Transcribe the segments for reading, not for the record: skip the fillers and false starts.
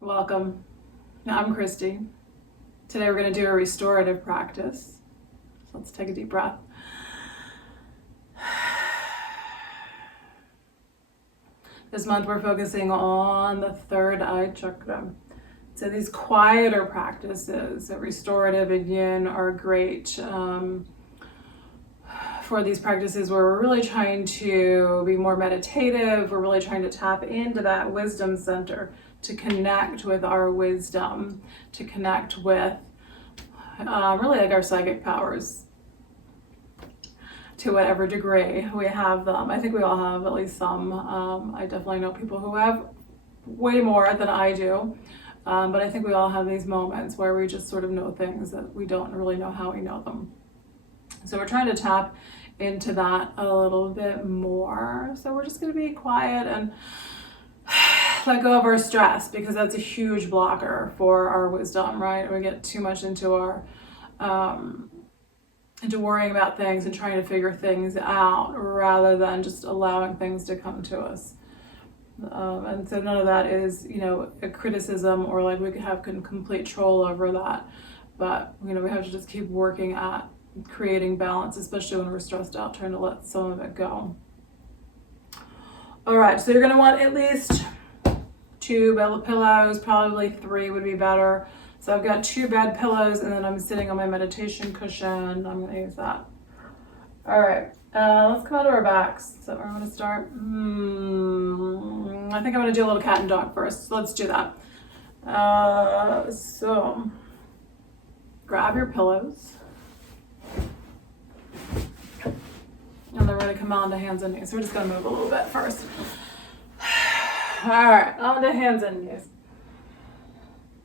Welcome. I'm Christy. Today we're going to do a restorative practice. So let's take a deep breath. This month we're focusing on the third eye chakra. So these quieter practices, restorative and yin, are great for these practices where we're really trying to be more meditative. We're really trying to tap into that wisdom center, to connect with our wisdom, to connect with really like our psychic powers to whatever degree we have them. I think we all have at least some. I definitely know people who have way more than I do. But I think we all have these moments where we just sort of know things that we don't really know how we know them. So we're trying to tap into that a little bit more. So we're just going to be quiet and let go of our stress, because that's a huge blocker for our wisdom, right? We get too much into our into worrying about things and trying to figure things out rather than just allowing things to come to us. And so none of that is, a criticism or like we could have complete control over that. But, we have to just keep working at creating balance, especially when we're stressed out, trying to let some of it go. All right, so you're going to want at least 2 bed pillows, probably 3 would be better. So I've got 2 bed pillows, and then I'm sitting on my meditation cushion. I'm going to use that. All right, let's come out to our backs. Is that where I'm going to start? I think I'm going to do a little cat and dog first. So let's do that. So grab your pillows. And then we're going to come on to hands and knees. So we're just going to move a little bit first. All right, on to hands and knees.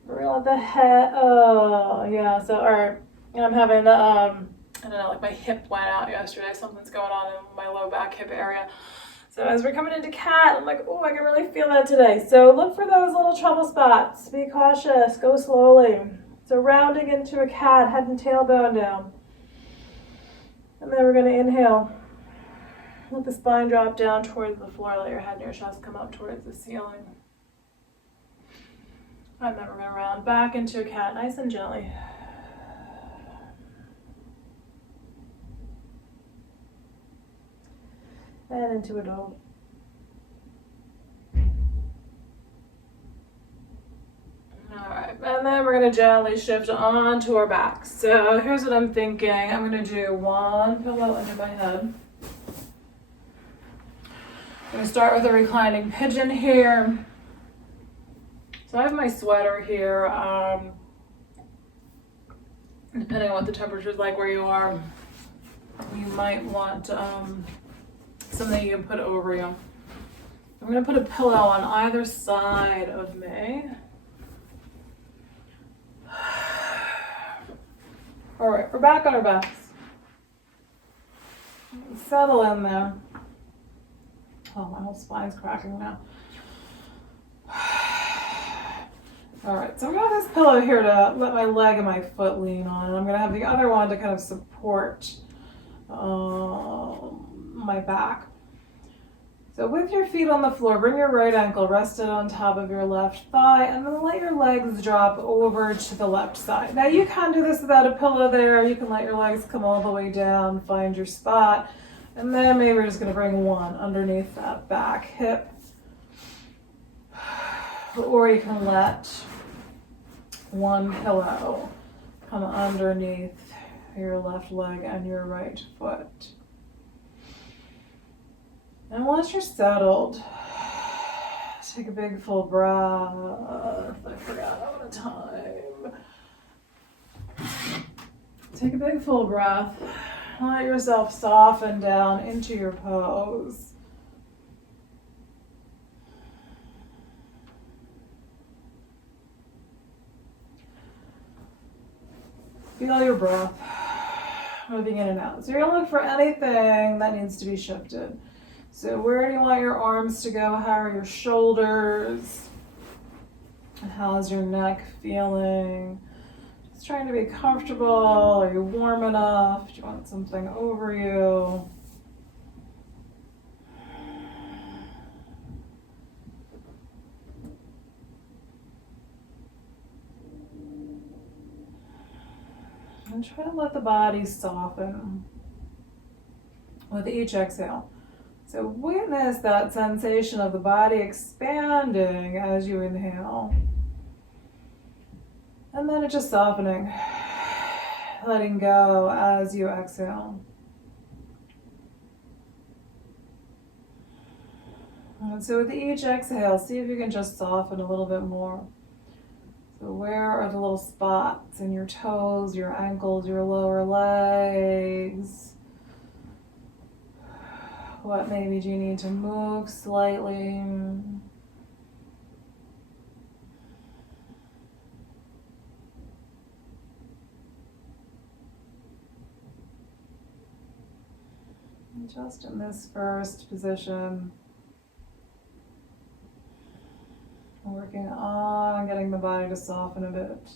Reel the head. Oh, yeah. So, all right. I'm having, I don't know, like my hip went out yesterday. Something's going on in my low back hip area. So as we're coming into cat, I'm like, oh, I can really feel that today. So look for those little trouble spots. Be cautious. Go slowly. So rounding into a cat, head and tailbone down. And then we're going to inhale. Let the spine drop down towards the floor. Let your head and your chest come up towards the ceiling. And then we're going to round back into a cat nice and gently. And into a dog. Alright, and then we're going to gently shift onto our backs. So here's what I'm thinking. I'm going to do 1 pillow under my head. I'm going to start with a reclining pigeon here. So I have my sweater here. Depending on what the temperature is like where you are, you might want something you can put over you. I'm going to put a pillow on either side of me. All right, we're back on our backs. Settle in there. Oh, my whole spine's cracking now. All right, so I'm gonna have this pillow here to let my leg and my foot lean on, and I'm gonna have the other one to kind of support my back. So with your feet on the floor, bring your right ankle rested on top of your left thigh, and then let your legs drop over to the left side. Now you can do this without a pillow there. You can let your legs come all the way down, find your spot, and then maybe we're just gonna bring one underneath that back hip. Or you can let one pillow come underneath your left leg and your right foot. And once you're settled, take a big full breath. I forgot all the time. Take a big full breath. Let yourself soften down into your pose. Feel your breath moving in and out. So you're looking for anything that needs to be shifted. So where do you want your arms to go? How are your shoulders? How's your neck feeling? Just trying to be comfortable. Are you warm enough? Do you want something over you? And try to let the body soften with each exhale. So witness that sensation of the body expanding as you inhale. And then it's just softening, letting go as you exhale. And so with each exhale, see if you can just soften a little bit more. So where are the little spots in your toes, your ankles, your lower legs? What maybe do you need to move slightly? And just in this first position, working on getting the body to soften a bit.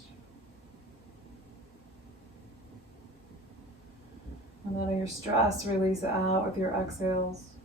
And letting your stress release out with your exhales.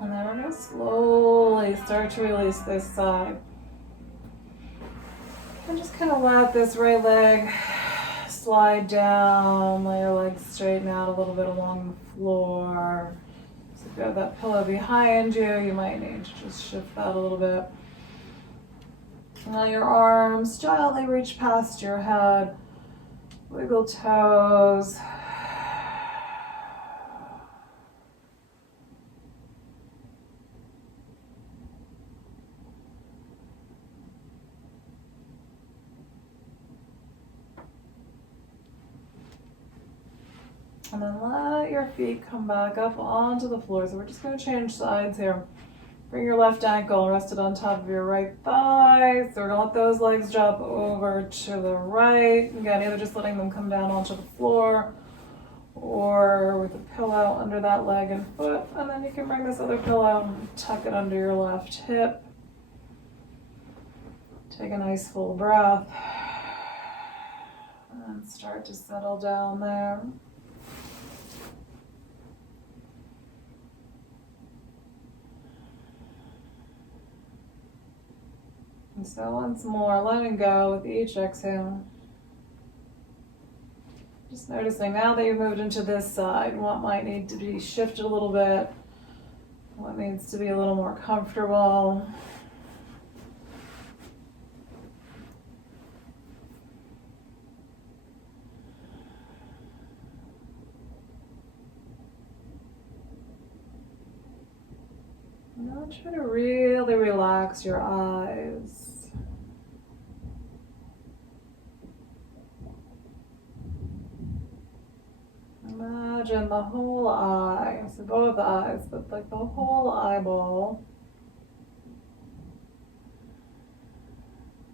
And then we're going to slowly start to release this side. And just kind of let this right leg slide down, let your legs straighten out a little bit along the floor. So if you have that pillow behind you, you might need to just shift that a little bit. Now your arms gently reach past your head, wiggle toes. And then let your feet come back up onto the floor. So we're just going to change sides here. Bring your left ankle rested on top of your right thigh. So we're going to let those legs drop over to the right. Again, either just letting them come down onto the floor or with a pillow under that leg and foot. And then you can bring this other pillow and tuck it under your left hip. Take a nice full breath. And start to settle down there. And so once more, letting go with each exhale. Just noticing now that you've moved into this side, what might need to be shifted a little bit. What needs to be a little more comfortable. Now try to really relax your eyes. Imagine the whole eye, so both eyes, but like the whole eyeball.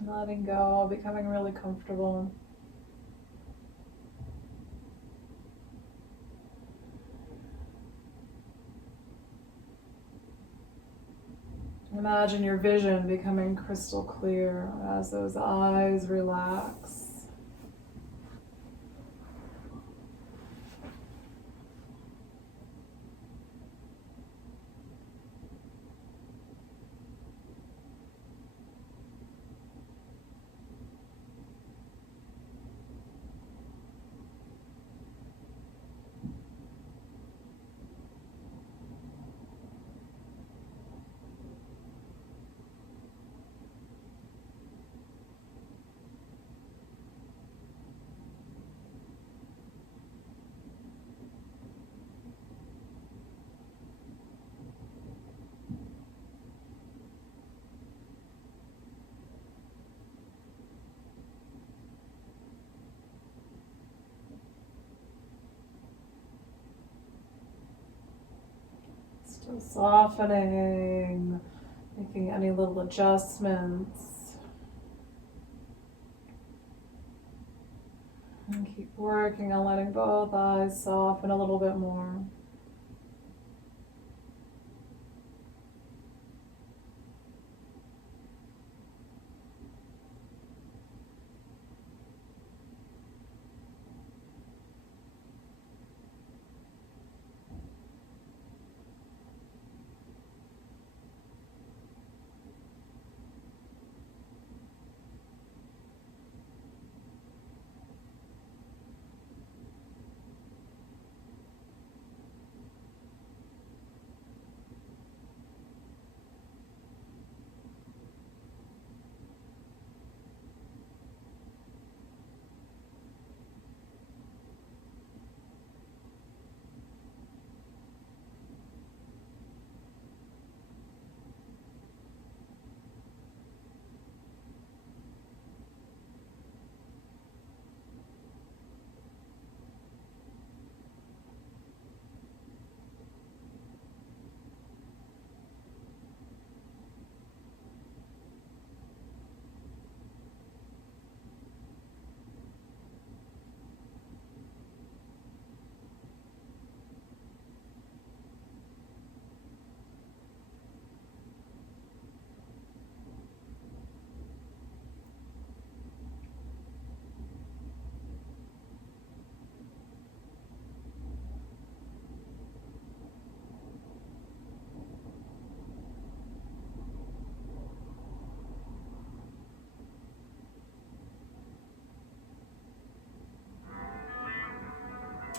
Letting go, becoming really comfortable. Imagine your vision becoming crystal clear as those eyes relax. Still softening, making any little adjustments. And keep working on letting both eyes soften a little bit more.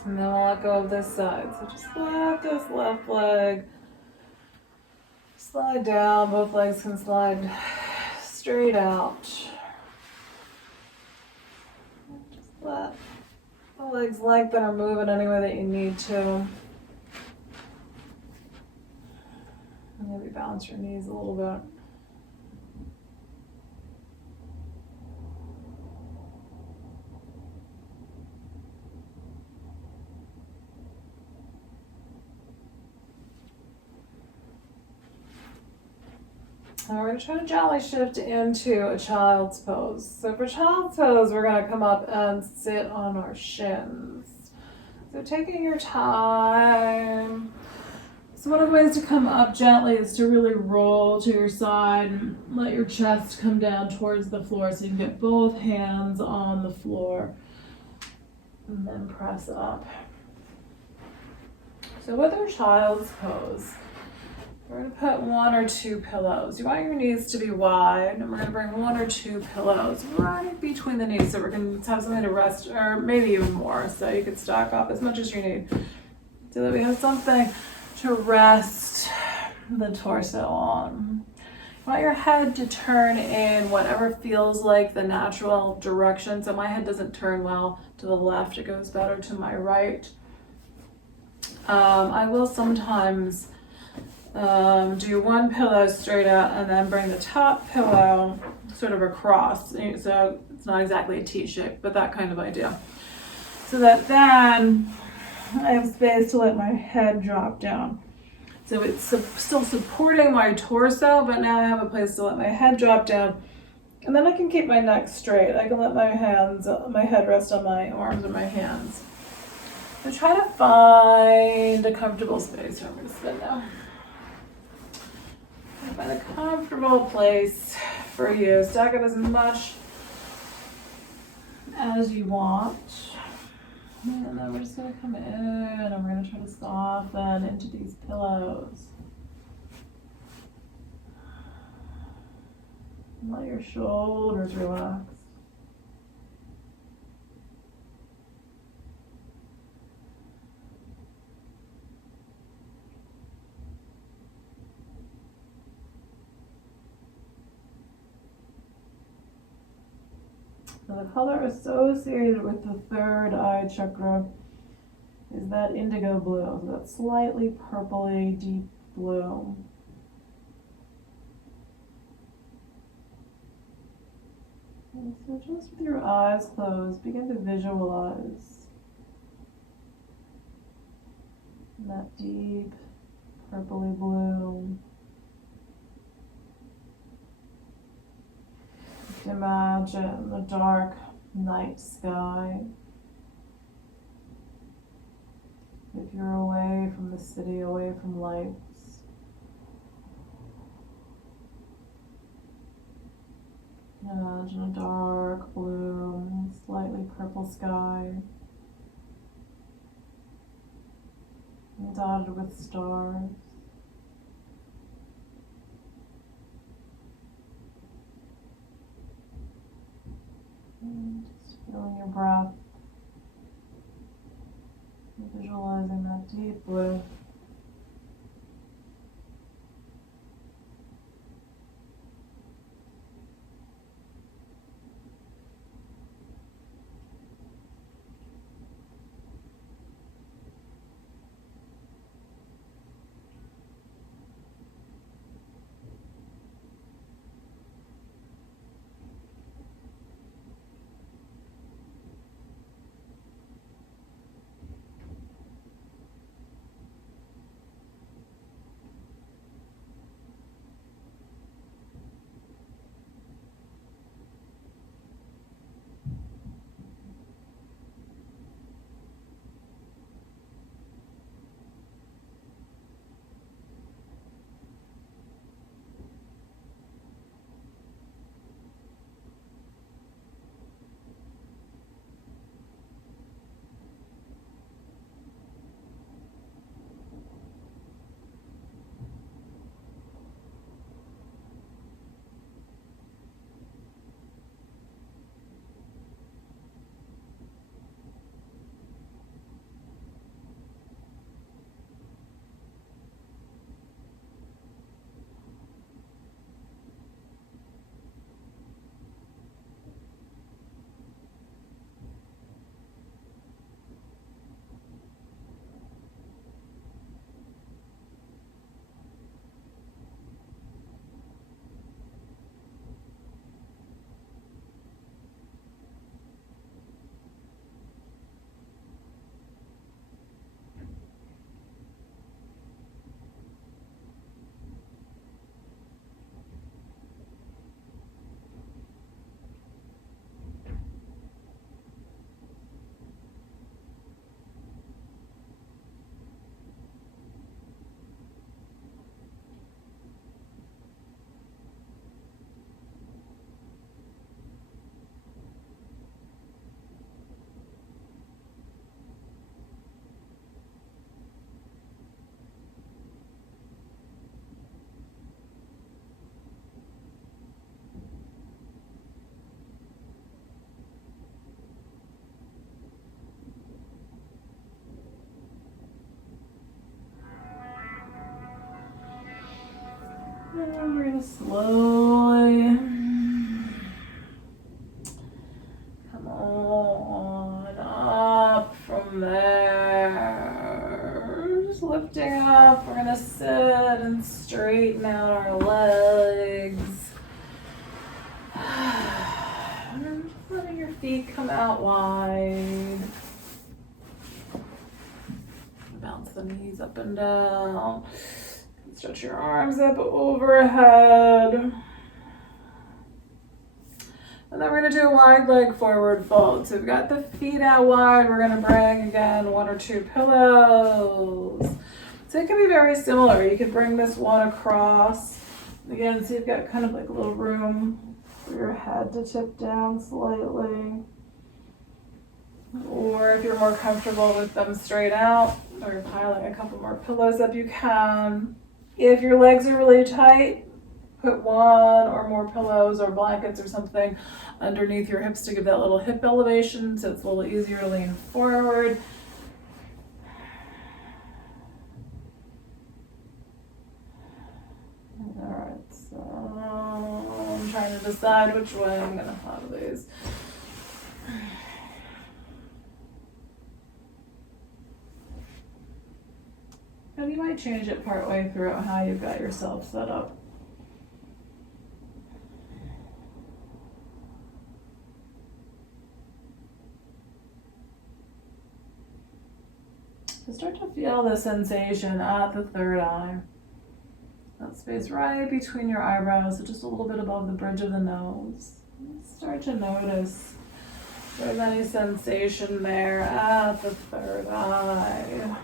And then we'll let go of this side. So just let this left leg slide down. Both legs can slide straight out. Just let the legs lengthen or move in any way that you need to. Maybe bounce your knees a little bit. And we're going to try to gently shift into a child's pose. So for child's pose, we're going to come up and sit on our shins. So taking your time. So one of the ways to come up gently is to really roll to your side and let your chest come down towards the floor so you can get both hands on the floor. And then press up. So with our child's pose, we're going to put 1 or 2 pillows. You want your knees to be wide, and we're going to bring 1 or 2 pillows right between the knees so we're going to have something to rest, or maybe even more, so you can stack up as much as you need so that we have something to rest the torso on. You want your head to turn in whatever feels like the natural direction. So my head doesn't turn well to the left, it goes better to my right. I will sometimes do one pillow straight out and then bring the top pillow sort of across. So it's not exactly a T shape, but that kind of idea. So that then I have space to let my head drop down. So it's still supporting my torso, but now I have a place to let my head drop down. And then I can keep my neck straight. I can let my head rest on my arms or my hands. So try to find a comfortable space. I'm going to spin now. Find a comfortable place for you. Stack up as much as you want. And then we're just going to come in and we're going to try to soften into these pillows. Let your shoulders relax. Now the color associated with the third eye chakra is that indigo blue, so that slightly purpley deep blue. And so just with your eyes closed, begin to visualize that deep purpley blue. Imagine a dark night sky. If you're away from the city, away from lights. Imagine a dark blue, slightly purple sky, dotted with stars. And just feeling your breath, visualizing that deep blue. Breathe slowly. Come on up from there. Just lifting up. We're gonna sit and straighten out our legs. Letting your feet come out wide. Bounce the knees up and down. Stretch your arms up overhead. And then we're going to do a wide leg forward fold. So we've got the feet out wide. We're going to bring, again, 1 or 2 pillows. So it can be very similar. You could bring this one across. Again, so you've got kind of like a little room for your head to tip down slightly. Or if you're more comfortable with them straight out, or you're piling a couple more pillows up, you can. If your legs are really tight, put 1 or more pillows or blankets or something underneath your hips to give that little hip elevation so it's a little easier to lean forward. Alright, so I'm trying to decide which way I'm going to have these. And you might change it partway throughout how you've got yourself set up. So start to feel the sensation at the third eye. That space right between your eyebrows, so just a little bit above the bridge of the nose. Start to notice if there's any sensation there at the third eye.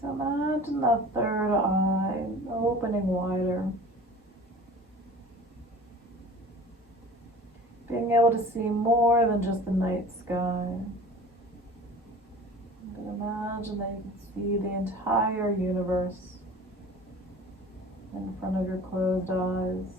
So imagine that third eye opening wider. Being able to see more than just the night sky. And imagine that you can see the entire universe in front of your closed eyes.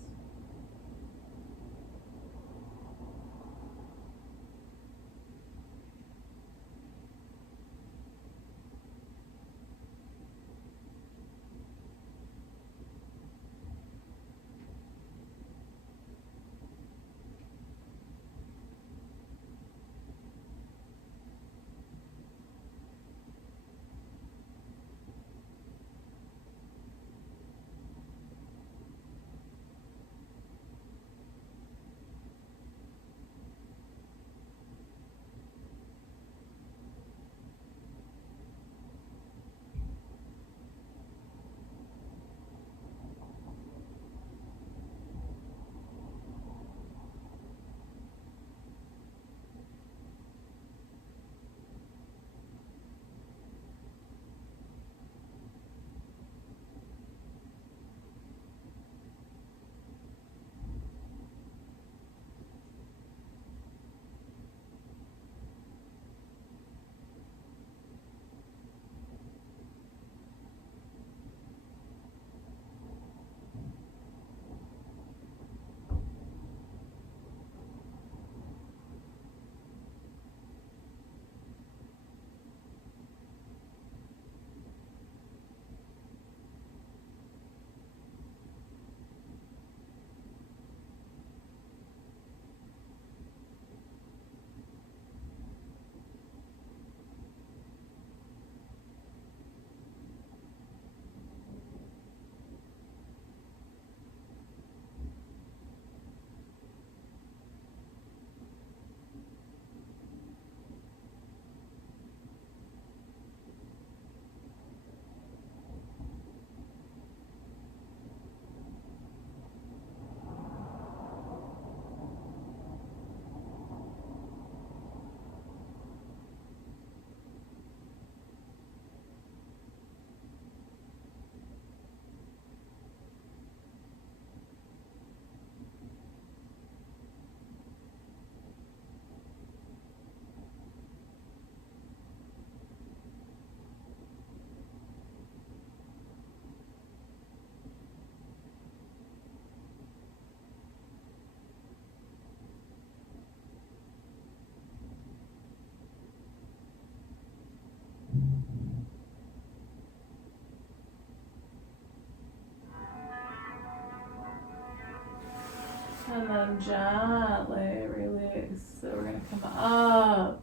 and then gently release. So we're going to come up,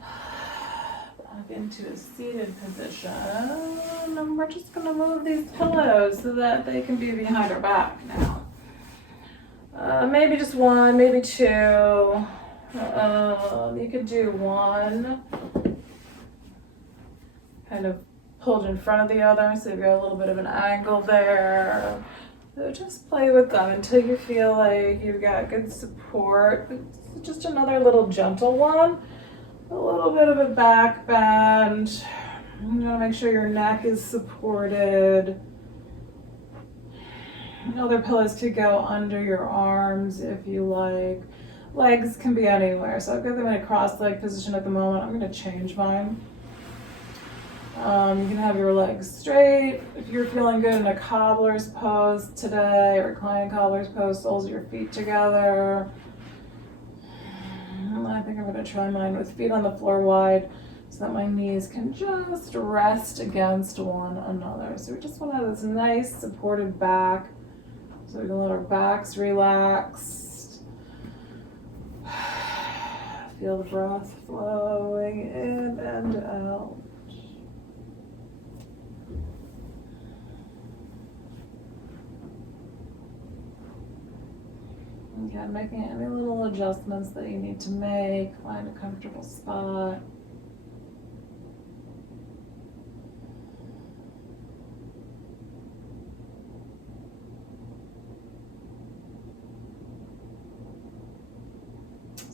back into a seated position, and we're just going to move these pillows so that they can be behind our back now. Maybe just one, maybe two. You could do one kind of pulled in front of the other, so you've got a little bit of an angle there. So just play with them until you feel like you've got good support. It's just another little gentle one. A little bit of a back bend. You want to make sure your neck is supported. Other pillows could go under your arms if you like. Legs can be anywhere. So I've got them in a cross leg position at the moment. I'm going to change mine. You can have your legs straight. If you're feeling good in a cobbler's pose today, or reclining cobbler's pose, soles of your feet together. I think I'm going to try mine with feet on the floor wide so that my knees can just rest against one another. So we just want to have this nice supported back. So we can let our backs relax. Feel the breath flowing in and out. Again, making any little adjustments that you need to make. Find a comfortable spot.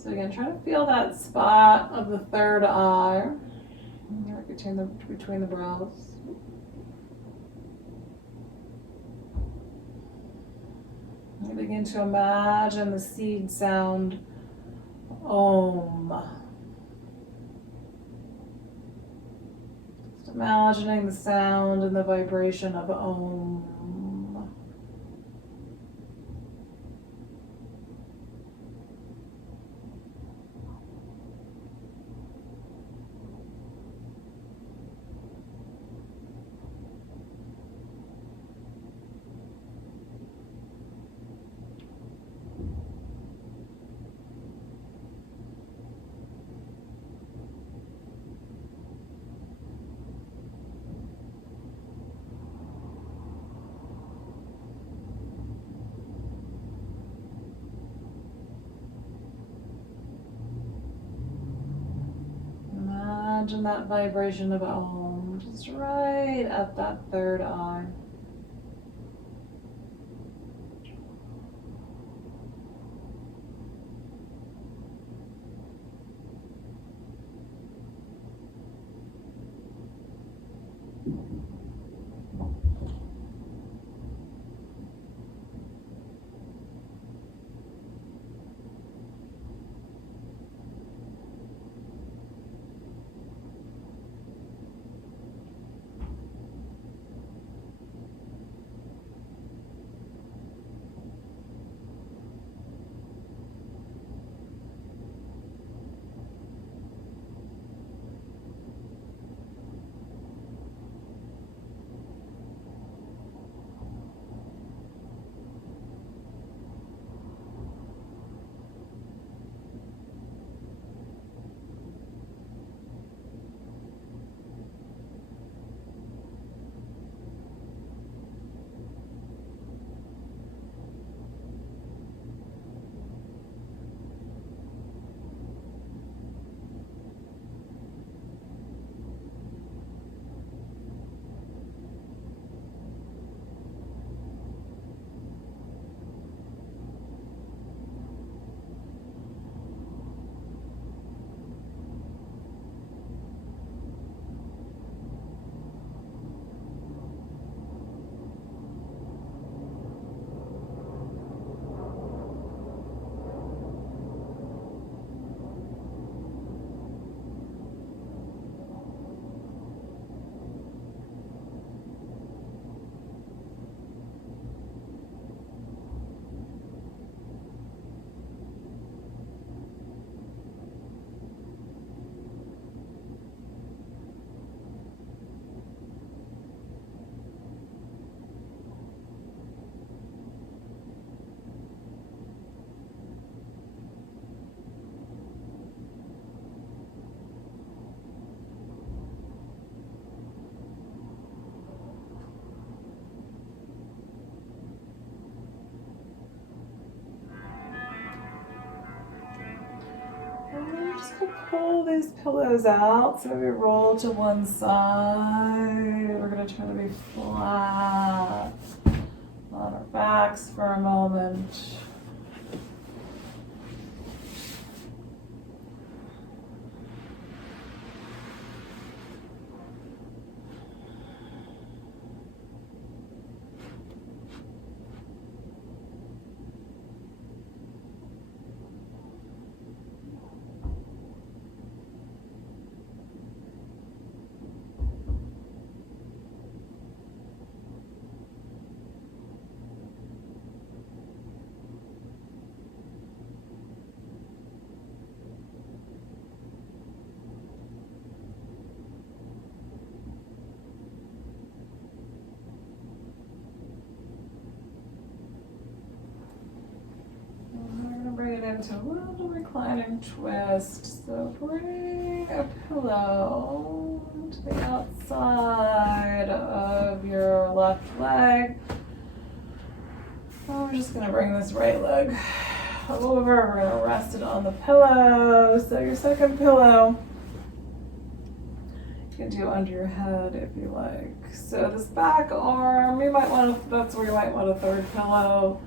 So again, try to feel that spot of the third eye between the brows. You begin to imagine the seed sound Om. Just imagining the sound and the vibration of Om. Imagine that vibration of Om just right at that third eye. pull these pillows out. So we roll to one side. We're going to try to be flat on our backs for a moment. Bring it into a little reclining twist. So bring a pillow to the outside of your left leg. I'm just going to bring this right leg over. We're going to rest it on the pillow. So your second pillow, you can do under your head if you like. So this back arm, you might want to, that's where you might want a third pillow.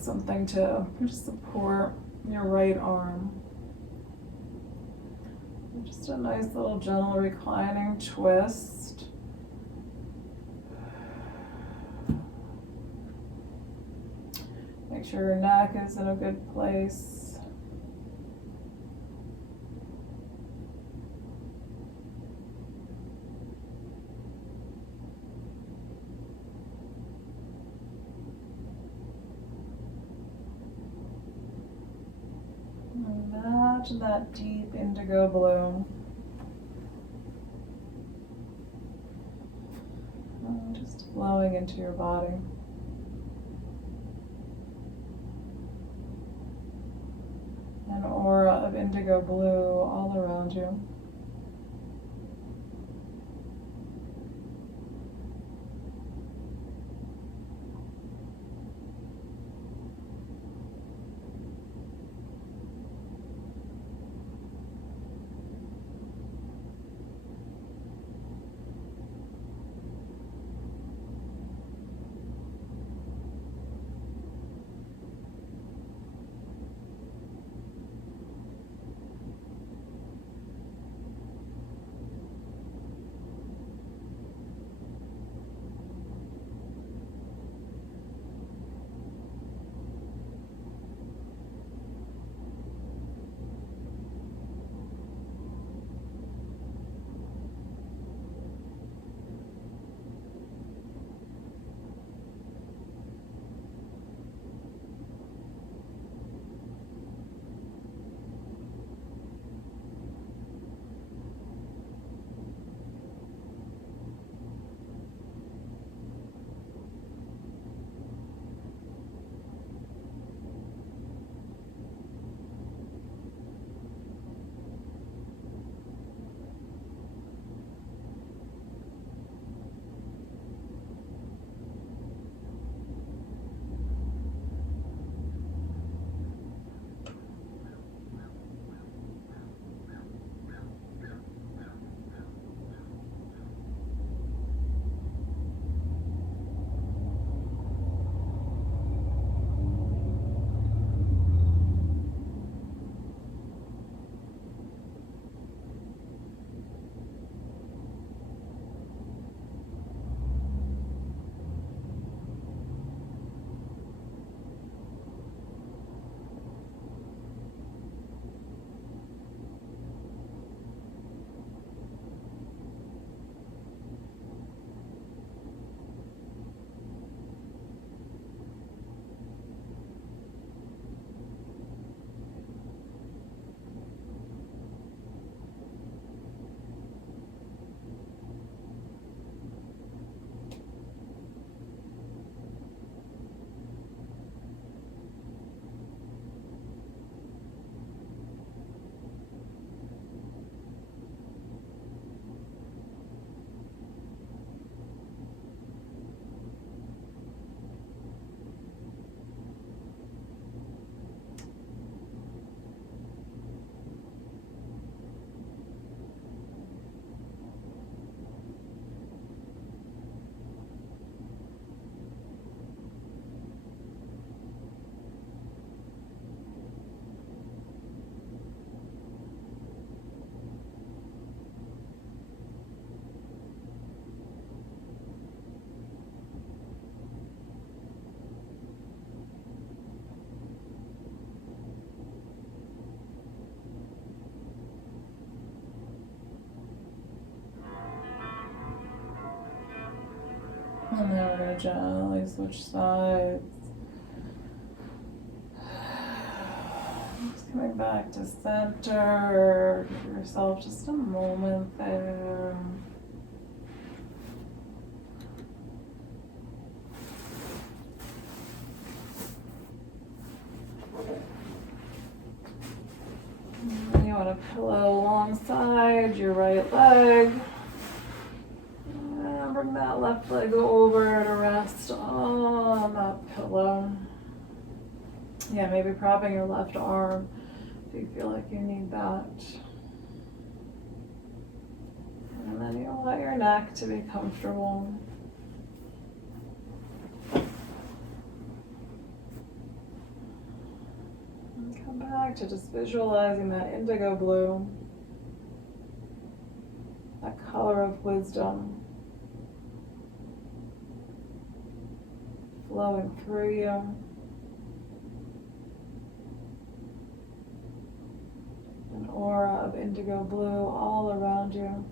Something to just support your right arm. Just a nice little gentle reclining twist. Make sure your neck is in a good place. Imagine that deep indigo blue. Just flowing into your body. An aura of indigo blue all around you. And then we're going to gently switch sides. Just coming back to center. Give yourself just a moment there. And you want to pillow alongside your right leg. And bring that left leg over to rest on that pillow. Yeah, maybe propping your left arm if you feel like you need that. And then you allow your neck to be comfortable. And come back to just visualizing that indigo blue, that color of wisdom flowing through you. An aura of indigo blue all around you.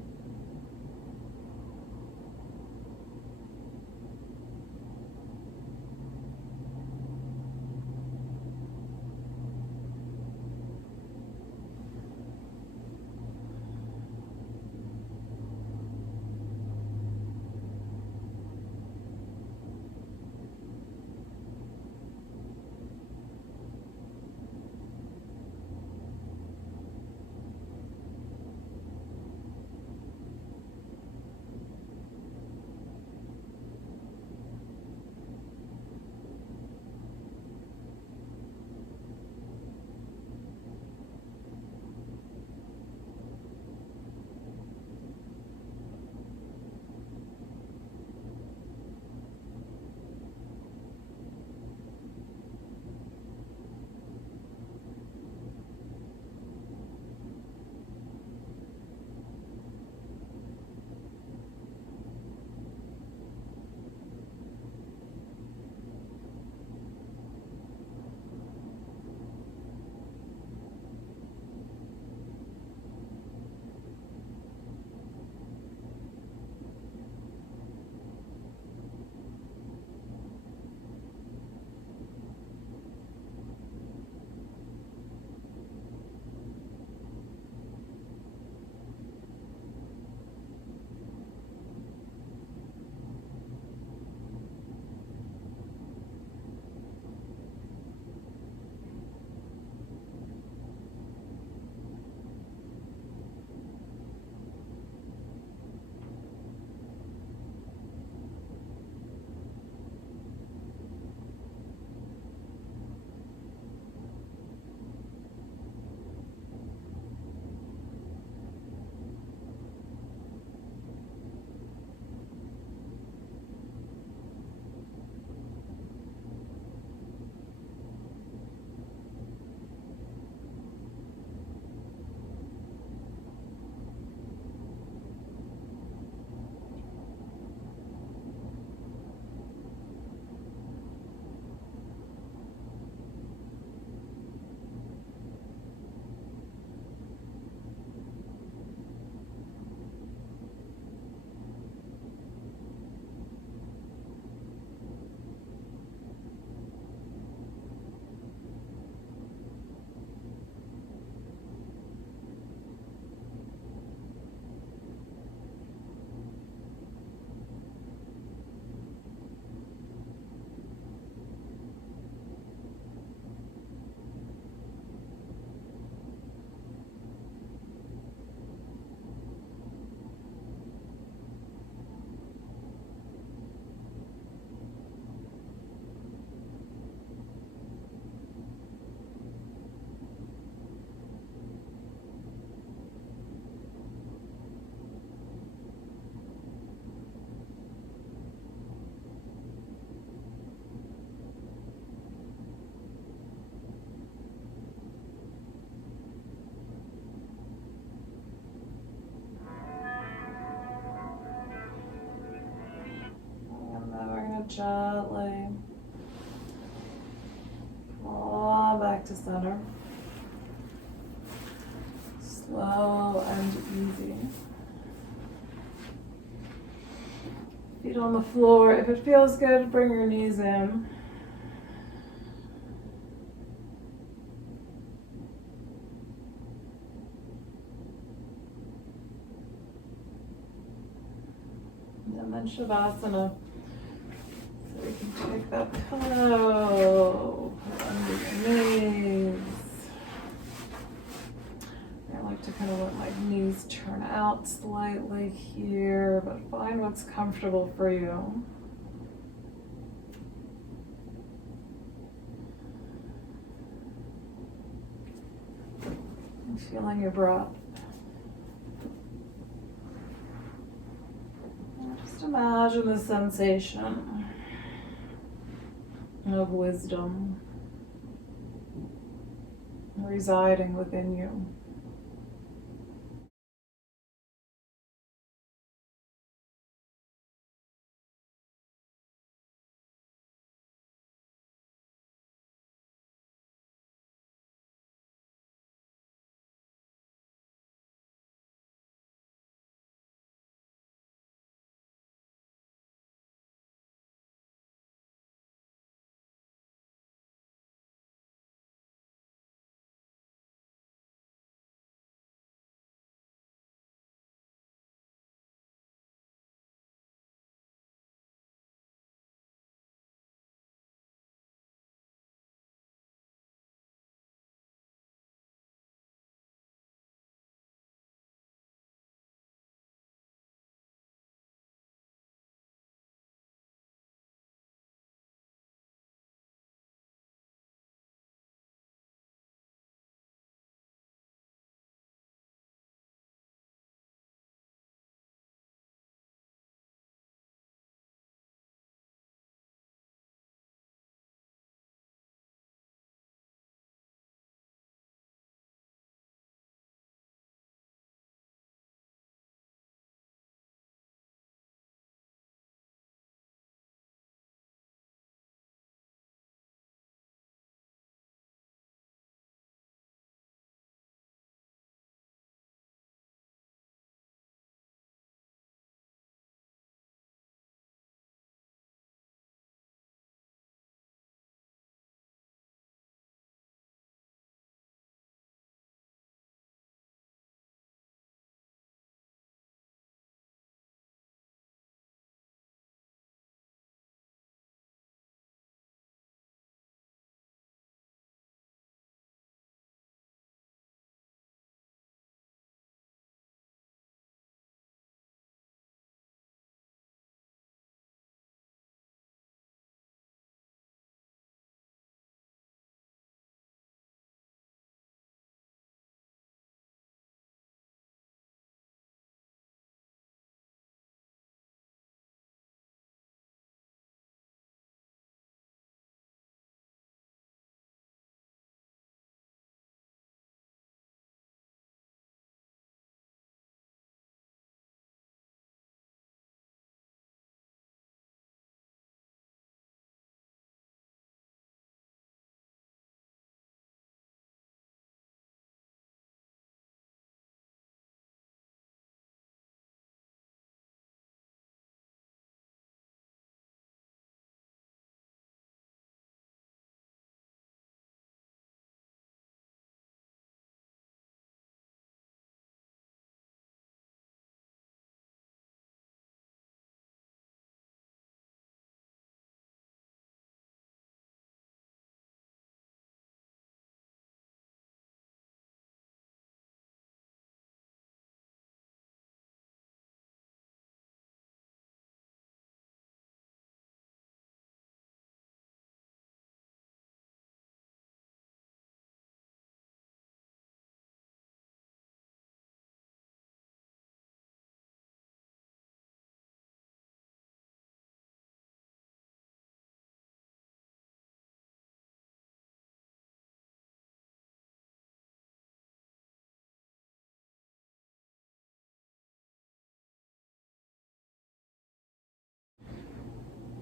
Gently claw back to center. Slow and easy. Feet on the floor. If it feels good, bring your knees in. And then Shavasana. So we can take that pillow under your knees. I like to kind of let my knees turn out slightly here, but find what's comfortable for you. And feeling your breath. And just imagine the sensation of wisdom residing within you.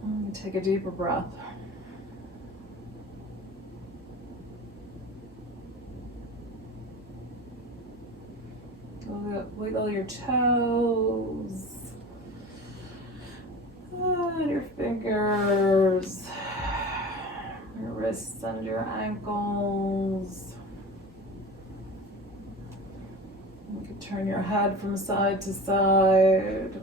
And take a deeper breath. Wiggle your toes. And your fingers, your wrists and your ankles. You can turn your head from side to side.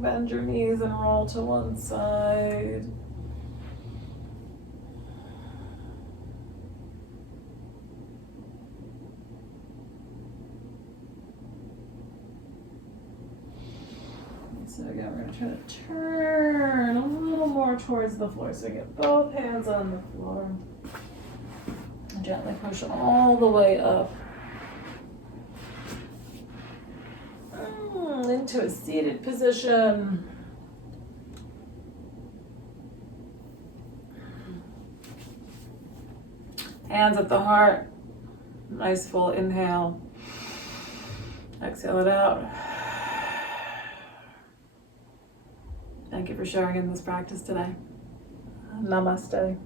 Bend your knees and roll to one side. So again, we're going to try to turn a little more towards the floor. So get both hands on the floor. Gently push all the way up. Into a seated position. Hands at the heart. Nice full inhale. Exhale it out. Thank you for sharing in this practice today. Namaste.